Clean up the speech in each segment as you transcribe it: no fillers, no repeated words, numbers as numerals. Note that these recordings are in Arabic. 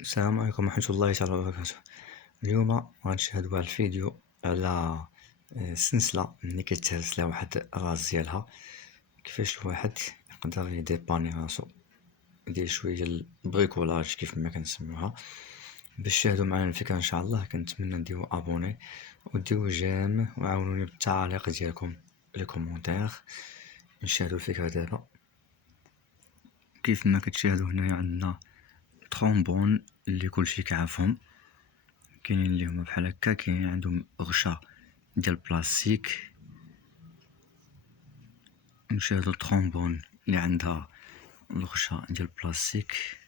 السلام عليكم ورحمة الله تعالى وبركاته. اليوم غنشاهدو واحد الفيديو على سلسلة ملي كيتهرس لها واحد الراس ديالها، كيفاش الواحد يقدر يديباني راسو، يدير شوية البريكولاج كيف ما كنسموها. باش تشاهدو معانا الفكرة ان شاء الله كنتمنى ديرو ابوني وديرو جيم وعاونوني بالتعاليق ديالكم لي كومونتير. نشاهدو الفكرة دابا. كيف ما كتشاهدو هنايا عندنا ترومبون اللي كلشي كيعرفهم، كاينين اللي هما بحال هكا، كاينين عندهم غشا ديال بلاستيك. نشاهدو الترومبون اللي عندها الغشا ديال بلاستيك.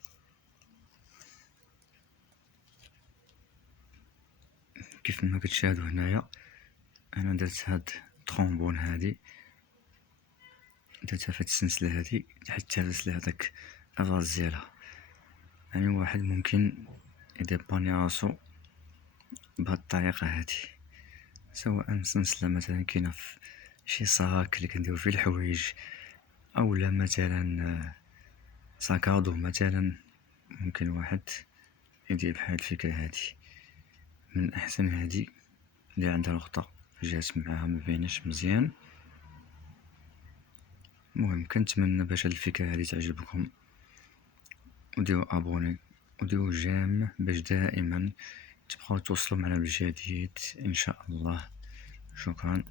كيف ما كتشاهدو هنايا انا درت هاد الترومبون هادي، درتها في هاد السلسلة هادي حتى تهرس لها داك الراس ديالها. يعني واحد ممكن يديباني راسو بهاد الطريقة هادي، سواء سلسلة مثلا كاينة في شي صاك اللي كنديرو فيه الحوايج، اولا مثلا ساكادو مثلا. ممكن واحد يدير بحال الفكرة هادي، من احسن هادي اللي عندها الغطاء جات معاها مبيناش مزيان. المهم كنتمنى باش هاد الفكرة هادي تعجبكم، وديرو ابوني وديرو جيم باش دائما تبقاو توصلوا معنا بالجديد ان شاء الله. شكرا.